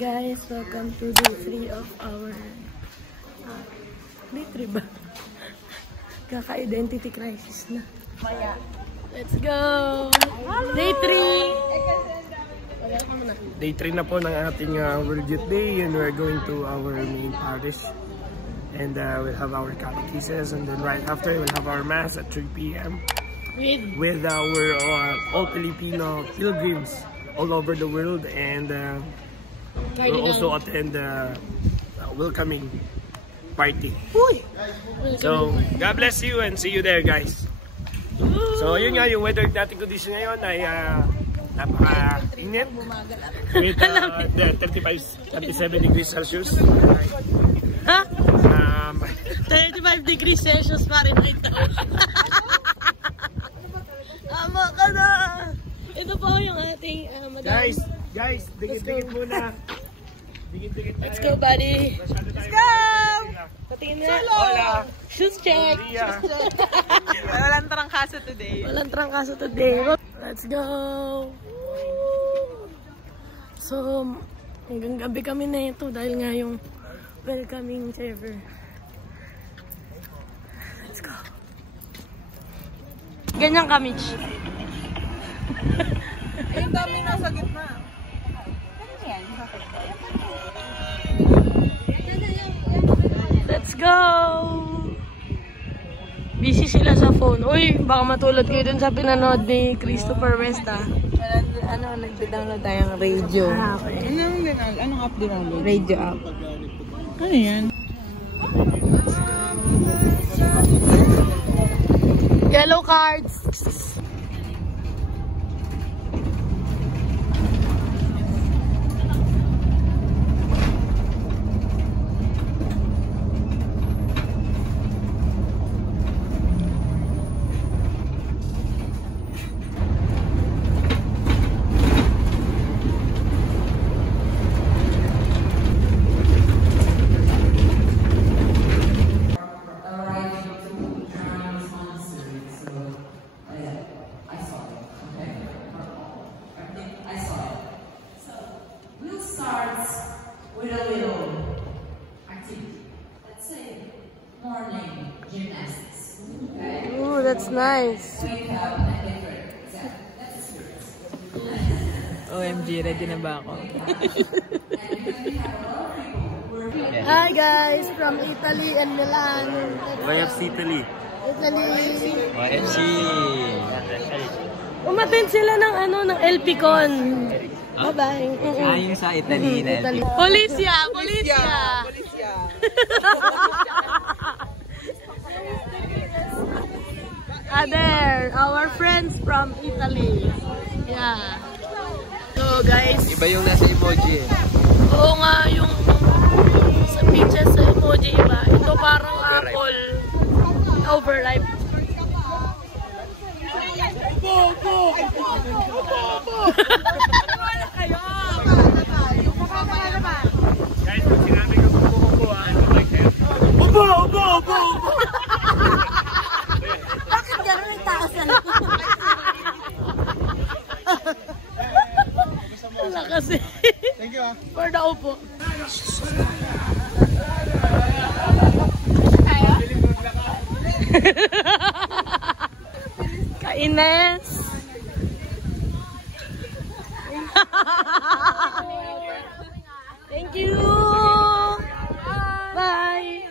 Guys, welcome to day 3 of our day 3 ba? Kaka-identity crisis na. Let's go! Day 3! Day 3 na po ng ating World Youth Day, and we're going to our main parish. And we'll have our catechesis, and then right after we'll have our mass at 3 p.m. with our all Filipino pilgrims all over the world, and we'll also attend the welcoming party. So, God bless you and see you there, guys. So, yun nga, yung weather natin condition ngayon ay napaka-init with 37 degrees Celsius. Ha? 35 degrees Celsius Fahrenheit daw. Tama ka na! Ito po yung ating madam. Guys, dikit-dikit muna. Dikit-dikit tayo. Let's go, buddy. Let's go! Patingin na. Hola! Shoes check. Walang trangkaso today. Walang trangkaso today. Let's go! So, hanggang gabi kami na ito dahil nga yung welcoming server. Let's go! Ganyan kami. Yung dami nasa gitna. Let's go! Busy sila sa phone. Uy, baka matulad kayo dun sa pinanood ni Christopher West, ah. Nag-download tayong radio. Ah, okay. Anong app din? Radio app. Ano yan? Yellow cards! With a little activity. Let's say morning gymnastics. Okay? Ooh, that's nice. Wake up and different. That's a spirit. OMG, ready na ba ako? Hi guys, from Italy and Milan. YFC Italy. YFC. Umattend sila ng ng LPCon. Bye-bye. Ayun sa Italy na. Policia! There, our friends from Italy. Yeah. So guys. Iba yung nasa emoji eh. Oo nga, yung sa picture sa emoji iba. Ito parang apple. Overripe. Guys, pag sinabi ko po, ano like that? Ubo! Bakit gano'n yung taasan? Wala kasi. Thank you, For the upo. Kaines. Thank you. Bye.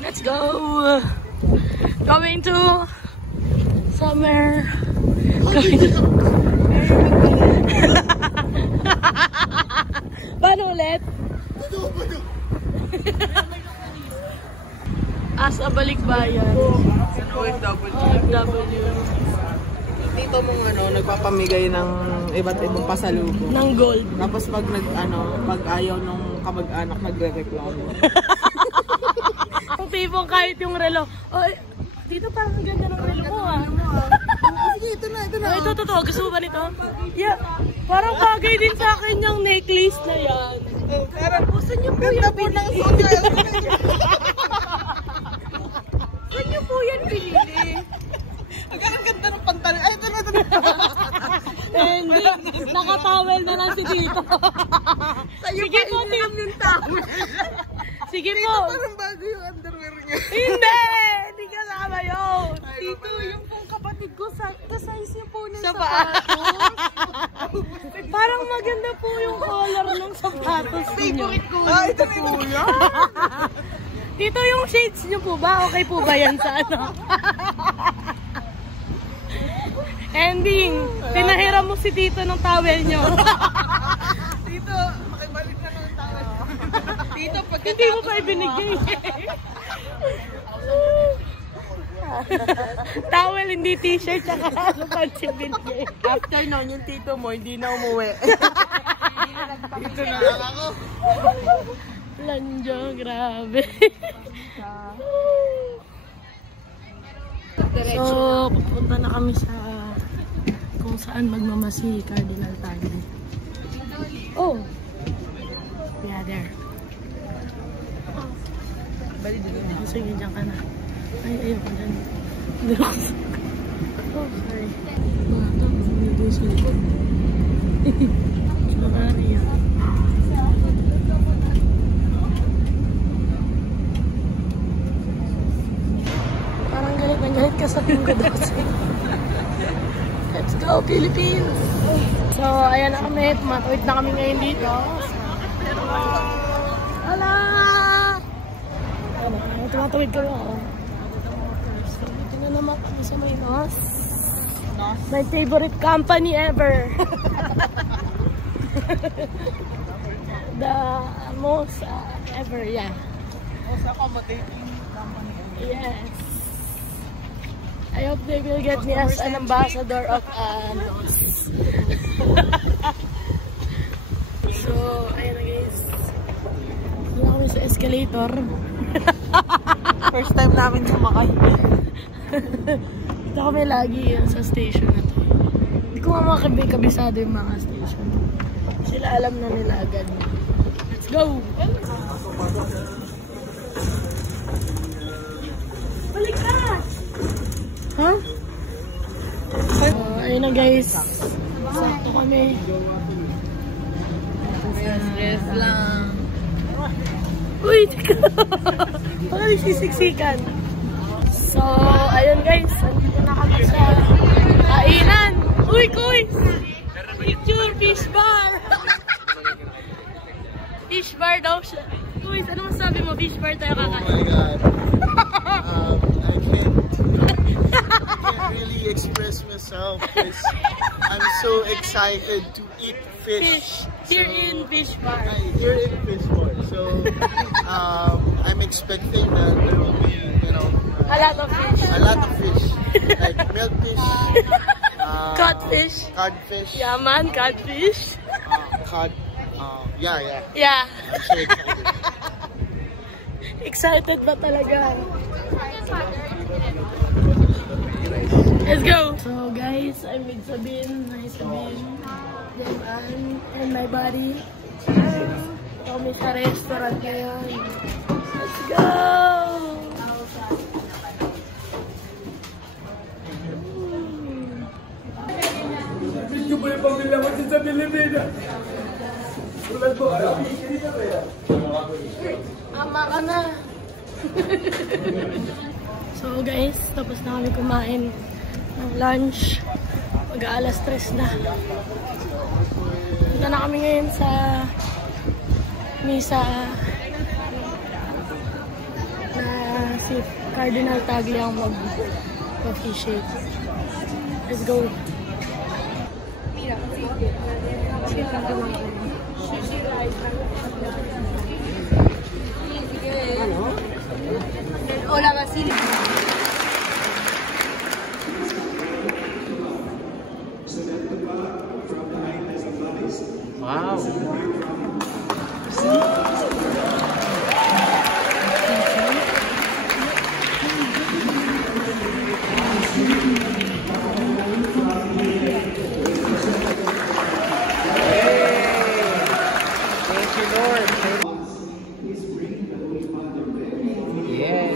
Let's go. Going to somewhere. Paano ulit? Asa Balikbayan. OFW. Dito mong nagpapamigay ng iba't ibang pasalubong. Ng gold. Tapos pag pag ayaw nung kamag-anak nagre-reklamo. Ang tipong kahit yung relo. Oh, dito parang ganda ng relo mo ah. Sige, ito na. Oh, ito, totoo. Gusto mo ba nito? Yeah. Parang bagay din sa akin yung necklace na yan. Pero Gusto niyo po yan pinili. Saan niyo po yan pinili? ang ganda ng pantalon. Ay, ito na. Hindi. Nakatawel na lang si Tito. Sige po, Tim. Yung towel. Sige po. Parang bago yung underwear niya. Hindi! Hindi kasama yun. Tito, yung pong kapatid ko, kasize niyo po ng Sa sapatos. Parang maganda po yung color ng sapatos niyo. ko. Ah, ito po yan. Tito, yung shades niyo po ba? Okay po ba yan sa ano? Ending. Pinahiram mo si Tito ng towel niyo. Tito, makibalik na ng towel. Tito, Hindi mo pa ibinigay. Towel, hindi t-shirt, saka ano pang binigay. After noon, yung tito mo, hindi na umuwi. Dito na lang ako. Lanjo, grabe. So, pupunta na kami sa kung saan magmamasi Cardinal Tagle. Oh! Yeah, there. Bali din na. Sige, dyan ka na. Ay, ayoko dyan. Oh, sorry. Mga ito, dito sa likod. Sorry. Parang galit na galit ka sa linggo dose. Let's go, Philippines! So, ayan na kami. Tumatuwid na kami ngayon dito. Hala! Tumatawid ko lang ako. So, dito na naman kami sa may NOS. My favorite company ever. The most ever, yeah. Most accommodating company. Yes. I hope they will get me as an ambassador of NOS. So, ayun na guys. Dito na kami sa escalator. First time namin sumakay. Dito kami lagi sa station na to. Hindi ko nga kabisado yung mga station. Sila alam na nila agad. Let's go! Balik ka! Huh? So, ayun na guys. Sakto kami. Rest lang. Uy! Baka nagsisiksikan. So, ayun guys. Nandito na kami sa kainan. Uy, kuy! Picture, fish bar! Fish bar daw siya. Kuy, ano masabi mo? Fish bar tayo kakain. Oh my god. I can't really express myself because I'm so excited to eat fish. Here in fish bar. Here in fish bar. So I'm expecting that there will be, you know, A lot of fish. a lot of fish, like milkfish, Codfish. codfish, Yeah, man, catfish. cod. Yeah. Yeah. I'm so excited. Excited ba talaga? Let's go! So guys, I'm with Sabine. Hi Sabine. Then Ann and my buddy. Kami sa restaurant ngayon. Let's go! Video mo yung pamilya mo sa Pilipinas. Ama ka na! So guys, tapos na kami kumain ng lunch. Mag-aalas 3 na. Punta na kami ngayon sa misa na si Cardinal Tagle ang mag-officiate. Let's go! Hola, Basili. Wow. Thank you, Lord. Yes.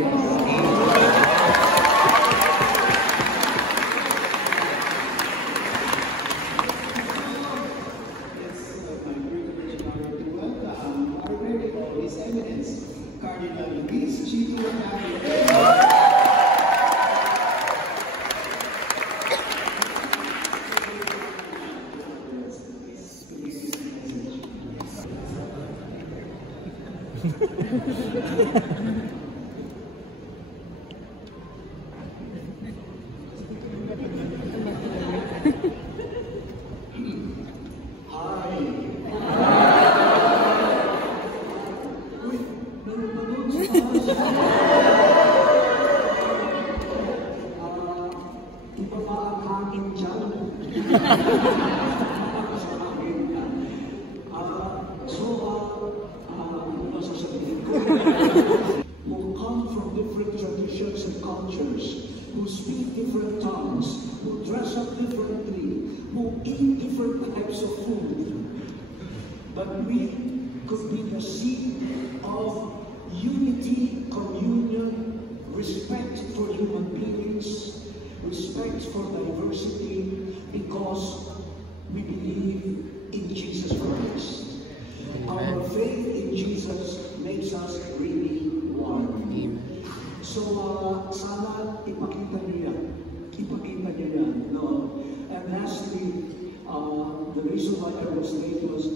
who come from different traditions and cultures, who speak different tongues, who dress up differently, who eat different types of food. But we could be the seed of unity, communion, respect for human beings, respect for diversity, because we believe in Jesus Christ. Our faith in Jesus makes us really one. So, sana ipakita niya yan, no? And lastly, the reason why I was late was,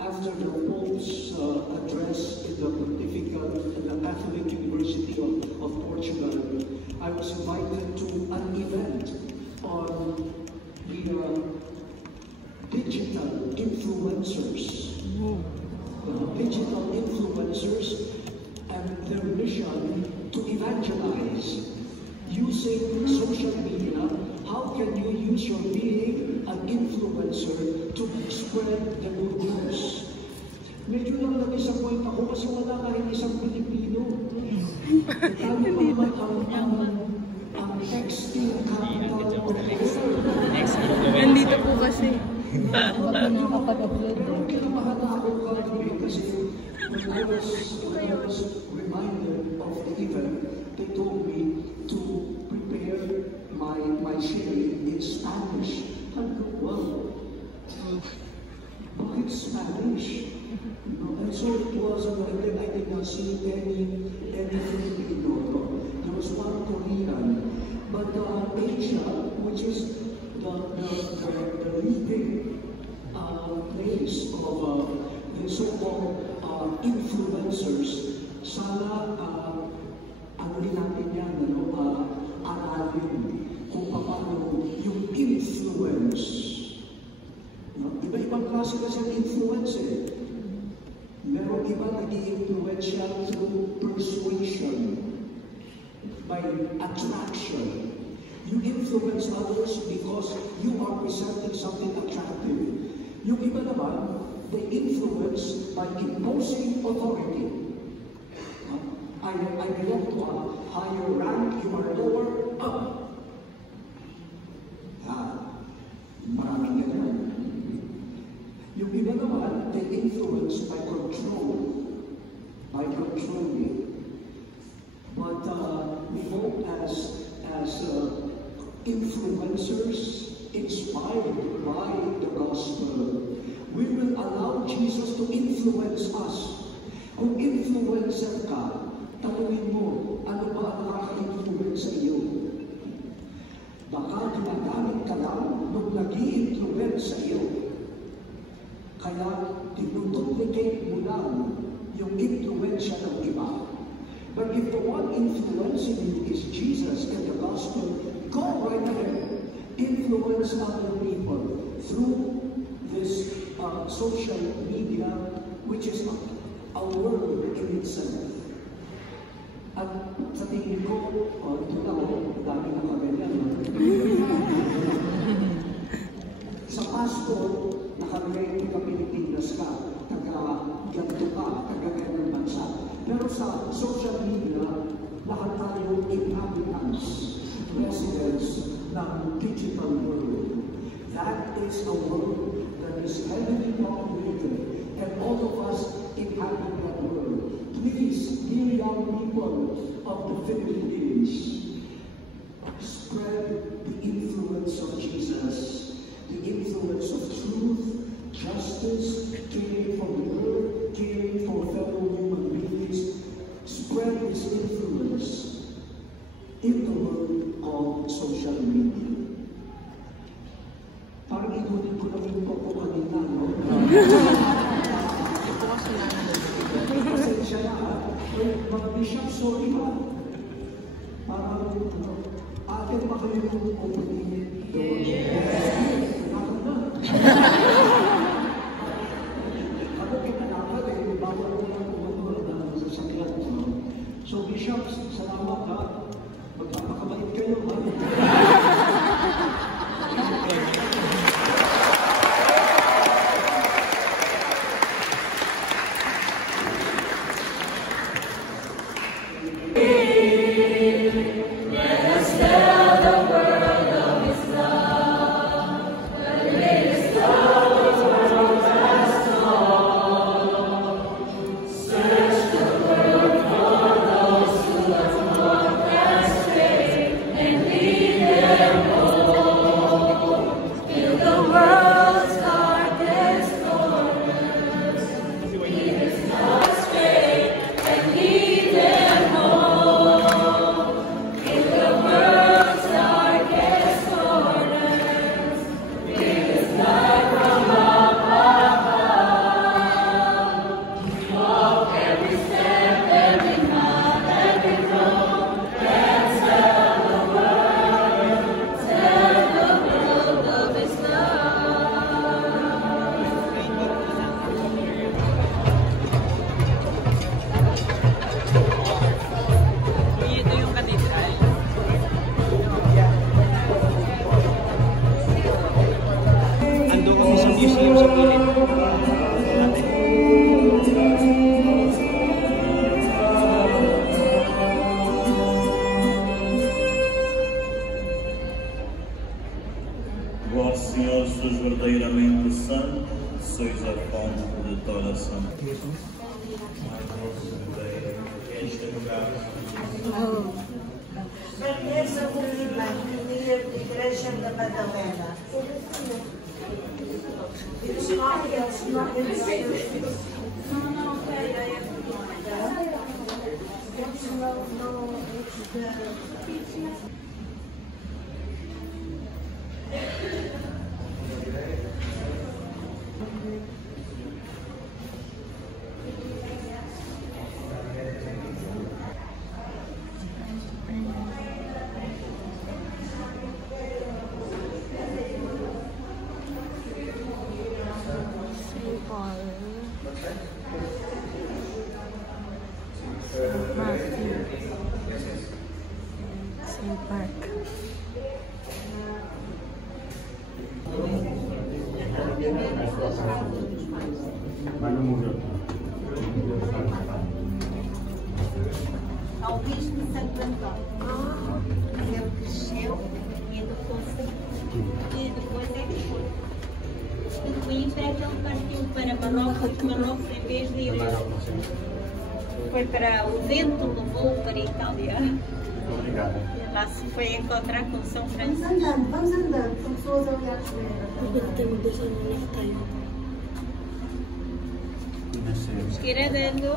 after the Pope's address in the Pontifical, the Catholic University of Portugal, I was invited to an event on the digital influencers. Digital influencers and their mission to evangelize using social media. How can you use your being an influencer to spread the good news? Medyo lang nag-disappoint ako kasi wala kahit isang Pilipino. Ano ba ang texting capital of the world? Nandito po kasi. Pero kinabahan ako kagabi kasi when I was reminded of the event, they told me to prepare my sharing in Spanish. Sabi ko, wow, bakit Spanish? And so it was, and then I did not see any Filipino. There was one Korean, but Asia, which is the leading place of the so-called influencers, sana ano rin natin yan, aralin kung paano yung influence. Iba-ibang klase kasi ng influence eh. Meron iba nag-i-influential through persuasion, by attraction. You influence others because you are presenting something attractive. Yung iba naman, they influence by imposing authority. I belong to a higher rank, you are lower, up. Maraming ganyan. Yung iba naman, they influence by control, by controlling. But we hope as influencers inspired by the gospel, we will allow Jesus to influence us. Kung influencer ka, tanungin mo, ano ba ang nakaka-influence sa iyo? Baka ginagamit ka lang nung nag-i-influence sa iyo. Kaya tinutuplicate mo lang yung influensya ng iba. But if the one influencing you is Jesus and the gospel, go right ahead. Influence other people through this social media, which is a world in itself. At sa tingin ko, ito na dami na kami yan. Sa pastor, nakarelate ka Pilipinas ka, taga-ganto ka, taga-ganang bansa. Pero sa social media, lahat tayo inhabitants, residents ng digital world. That is a world that is heavily populated, and all of us inhabit that world. Please, dear young people of the Philippines, spread the influence of Jesus, the influence of truth, justice, caring for the earth, caring for fellow human beings. Spread this influence in the world called social media. Parang ikutin ko lang yung po kanina, no? Akin pa kayo yung opening. Ako kinalaman eh, bawal ko lang umunod ng sasakyan. So Bishop, salamat ha. Magpapakabait kayo ha. Vós, Senhor, sois verdadeiramente santo, sois a fonte de toda a santidade. Igreja Municipal, Igreja da Madalena. Ao bispo de Santo Antônio. Ele cresceu e educou-se. E depois é que foi. E de Coimbra é que ele partiu para Marrocos. Marrocos, em vez de ir, foi para o vento, levou para a Itália. Obrigado. E lá se foi encontrar com São Francisco. Vamos andando, com pessoas ali à espera. Porque tem muitas anos que tem. Temos que ir andando.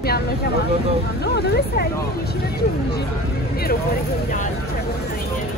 Mi hanno chiamato. No, dove sei? Mi ci raggiungi. Io ero fuori con gli altri, cioè con i miei.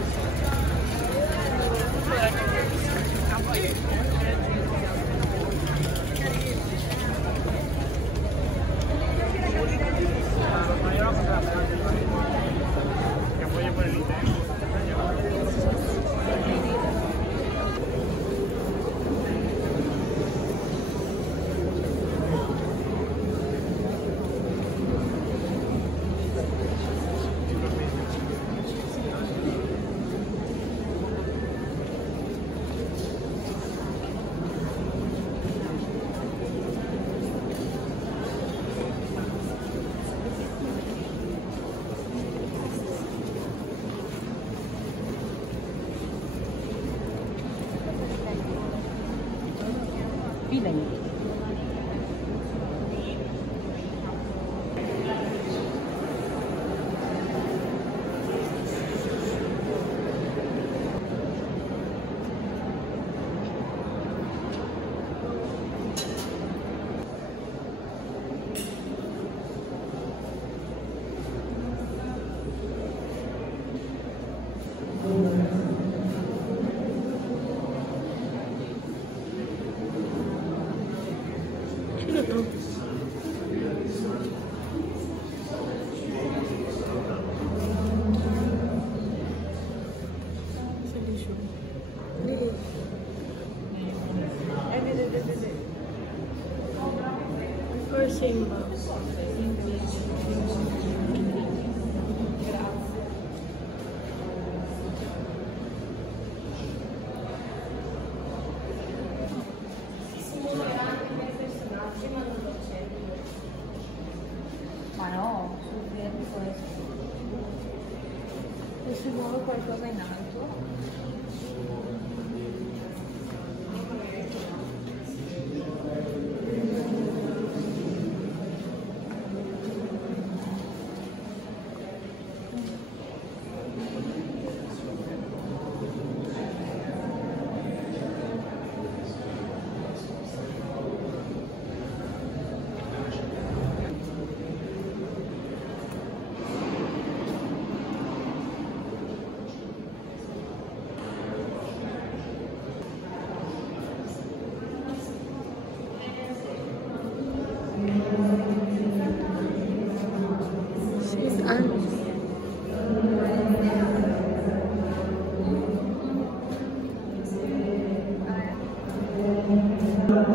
Or same ba? Ano? Siguro qualcosa in alto.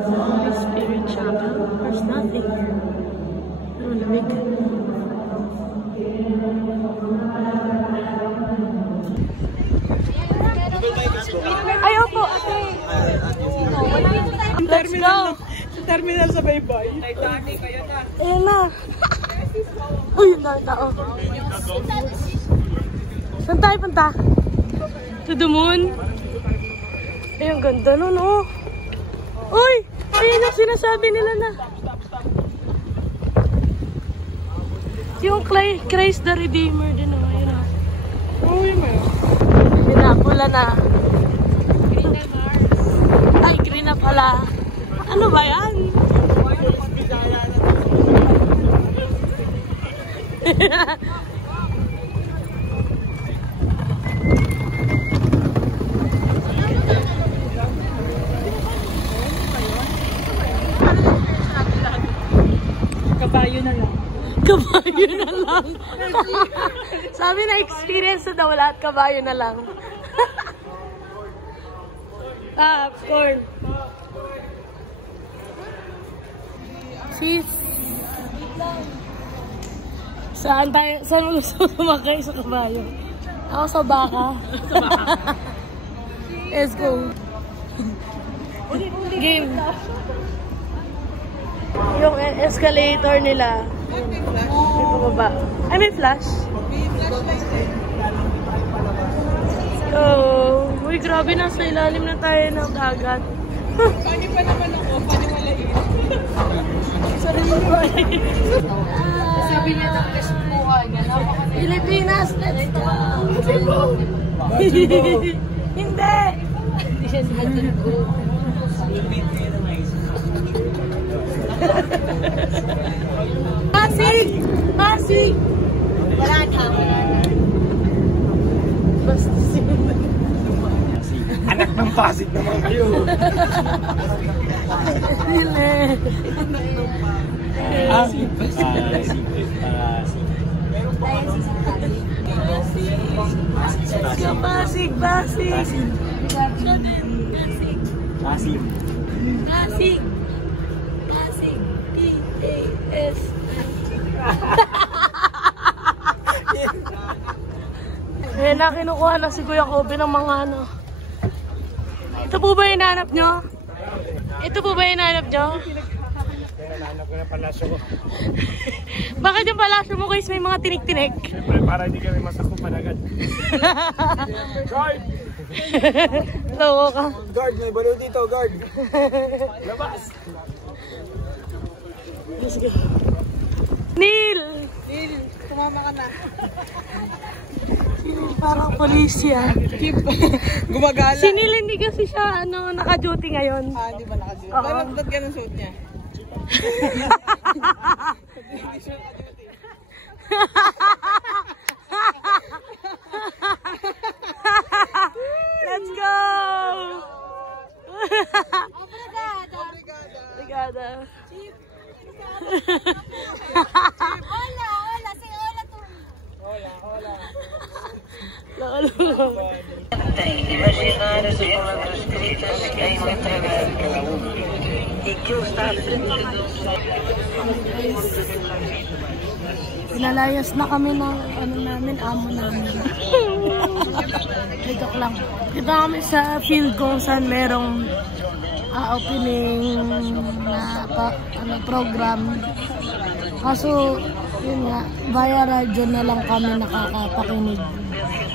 Holy Spirit Chapel. There's nothing here. Oh, lamig. Ay, opo. Let's go. Terminal sa Baybay. Ayan na. Uy, yung dami tao. Saan tayo punta? To the moon? Ay, ang ganda nun, oh. Uy! Ayun yung sinasabi nila na. Yung Christ the Redeemer din, oh. Ayun, oh. Uy, may. Yun na, pula na. Green na Mars. Ay, green na pala. Ano ba yan? Kabayo na lang. Kabayo na lang. Sabi na experience na daw lahat, kabayo na lang. Popcorn. Sis. Saan mo gusto sumakay sa kabayo? Ako sa baka. Let's go. Game. Yung escalator nila. May pababa. Ay, may flash. So, uy, grabe, nasa ilalim na tayo ng dagat. Pani pa naman ako, paniwalain. Sarili mo ay. Sabi niya ng kaspuan, Pilipinas, let's go! Hindi! Hindi siya sinagsago. Pasig! Pasig! Wala na. Basta sinunod. Anak ng Pasig naman kayo. Dile. Pasig, Pasig. Pasig. Pasig. Pasig. P-A-S. Eh, na kinukuha na si Kuya Kobe ng mga ano. Ito po ba yung hinahanap nyo? Ito po ba yung hinahanap nyo? Hinahanap ko na palasyo ko. Bakit yung palasyo mo guys may mga tinik-tinik? Siyempre, para hindi kami masakupan agad. Guard! Loko ka. Guard, may balo dito, guard. Labas! Let's go. Neil! Neil, kumama ka na. Si Neil parang polisya. Gumagala. Si Neil hindi kasi siya naka-duty ngayon. Ah, hindi ba naka-duty? Oo. Ba't ganun suit niya? Let's go! Obrigada. Obrigada. Hola, hola, sí, hola tú. Imaginar as palavras escritas em letra grande e que ele está à frente de nós. Lalayas na kami ng ano namin, amo namin. Joke lang. Dito kami sa field kung saan merong opening na program. Kaso, yun nga, via radyo na lang kami nakakapakinig.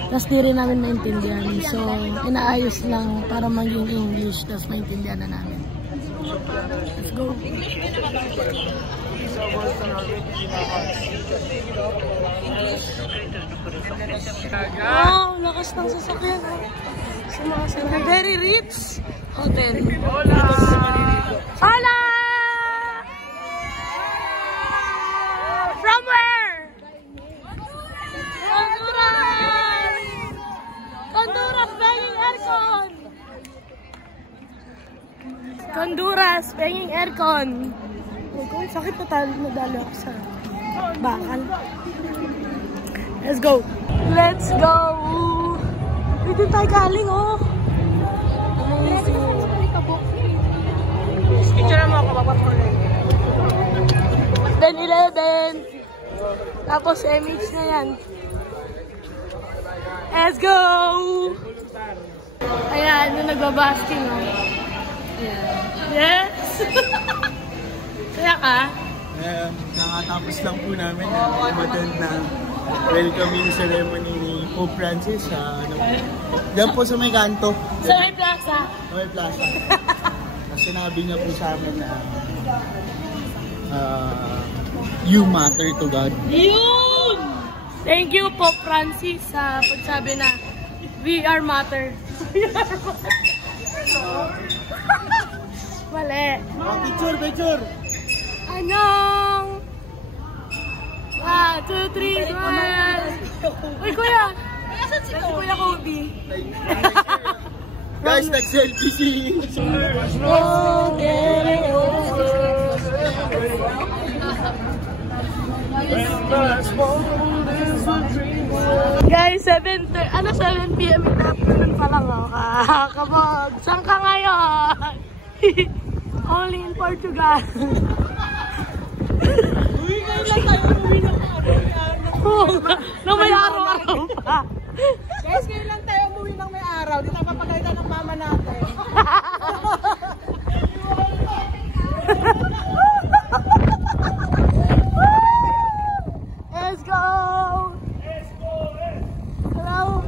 Tapos di rin namin maintindihan. So, inaayos lang para maging English, tapos maintindihan na namin. Let's go! Wow, lakas ng sasakyan. Sumasakyan. Very rich hotel. Hola! Hola! From where? Honduras! Honduras, banging aircon! Honduras, banging aircon! Oh, sakit nadali ako sa bakal. Let's go! Let's go! Dito tayo galing, oh! Amazing! Picture mo ako, mapapuloy. 10-11! Tapos MH na yan. Let's go! Ayan, yung nagbabasking, oh. Yes! Kaya ka? Nakatapos lang po namin na umattend na welcoming ceremony ni Pope Francis sa diyan po sa may kanto. Sa may plaza. Sa may plaza. Sinabi niya po sa amin na you matter to God. Yun! Thank you, Pope Francis, sa pagsabi na we are matter. Mali. Picture! Annyeong! 1, 2, 3, 1! Uy, kuya! Si Kuya Kobe. Guys, nag-selfie si... Guys, 7 p.m. in the afternoon pa lang, oh. Kabog, saan ka ngayon? Only in Portugal. Uy, ngayon lang tayo umuwi ng araw. No, may araw-araw pa. Guys, ngayon lang tayo umuwi ng may araw. Di tayo papagalitan ng mama natin. Let's go! Hello!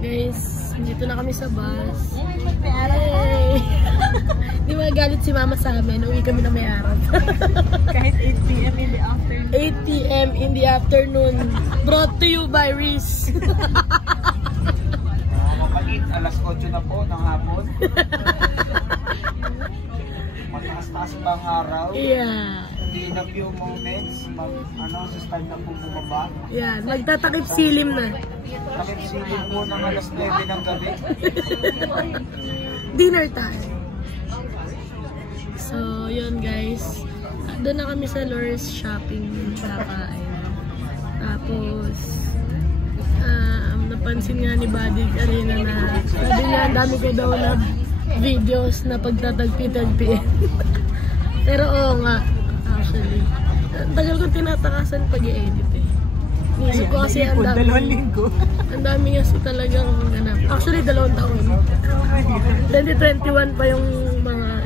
Guys, dito na kami sa bus. Yay! Di magalit si mama sa amin. Uwi kami na may araw. Kahit 8 p.m. in the afternoon. 8 p.m. in the afternoon. Brought to you by Reese. Makalit, alas 8 na po ng hapon. Mataas-taas pa ang araw. Yeah. Hindi na few moments. Sa start na po bumaba. Yeah, magtatakip silim na. Takip silip po ng alas 9 ng gabi. Dinner time. So, yun guys. Doon na kami sa Lourdes shopping kakain. Tapos, napansin nga ni Buddy Arena na sabi niya, ang dami ko daw na videos na pagtatagpi-tagpi. Pero oo nga, actually. Ang tagal ko tinatakasan pag-i-edit eh. Nisip ko kasi ang dami. 2 linggo. Ang dami kasi talagang ganap. Actually, 2 taon. 2021 pa yung mga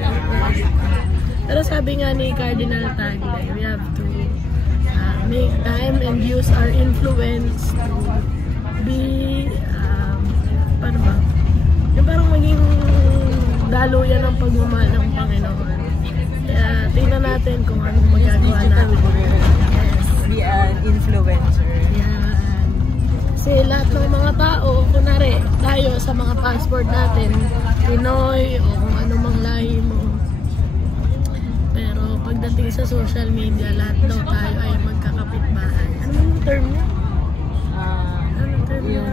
pero sabi nga ni Cardinal Tagle, we have to make time and use our influence to be paano ba? Yung parang maging daluyan ng pagmamahal ng Panginoon. Kaya tingnan natin kung anong magagawa natin. Yes. Be an influencer. Yan. Kasi lahat ng mga tao, kunwari tayo sa mga passport natin, Pinoy o kung anong mang lahi mo. Pero pagdating sa social media, lahat daw tayo ay magkakapitbahay. Anong term niya? Anong term niya?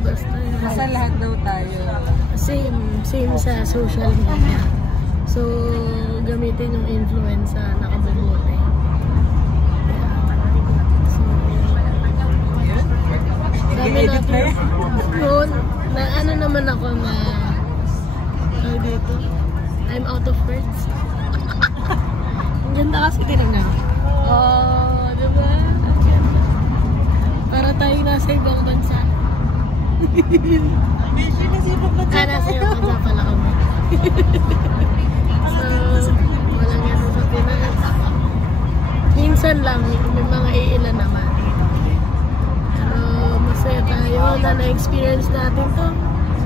Basta yun. Basta lahat daw tayo. Same sa social media. So, gamitin yung influence sa nakabubuti. So, dami natin. Noon, na ano naman ako na dito. I'm out of words. Ang ganda kasi tinignan. Oh, diba? Ang ganda. Para tayo nasa ibang bansa. Nasa ibang bansa pala kami. So, walang yan sa Pinas. Minsan lang, may mga iilan naman. Pero masaya tayo na na-experience natin to.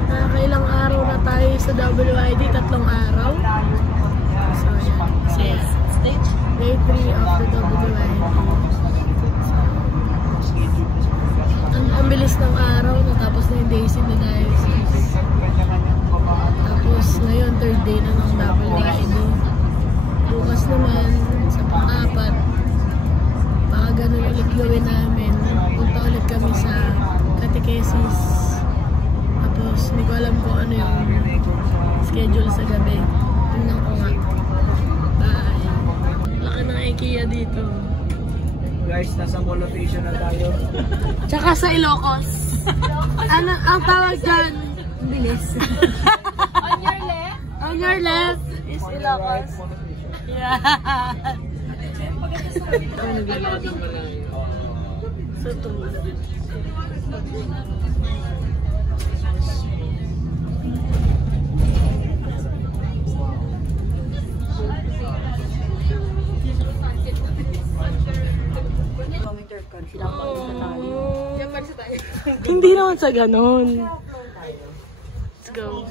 Nakakailang araw na tayo sa WID, 3 araw. So, yan. Masaya. Day 3 of the WID. Ang bilis ng araw, natapos na yung days in the diocese. Tapos ngayon, 3rd day na ng WID. Bukas naman, sa pang-4, baka ganun ulit gawin namin. Punta ulit kami sa catechesis. Tapos, hindi ko alam kung ano yung schedule sa gabi. Tingnan ko nga. Bye! Laki ng IKEA dito. Guys, nasa mall location na tayo. Tsaka sa Ilocos. Ano ang tawag dyan? Bilis. On your left? On your left is Ilocos. Yeah. So, hindi naman sa ganon. Let's go.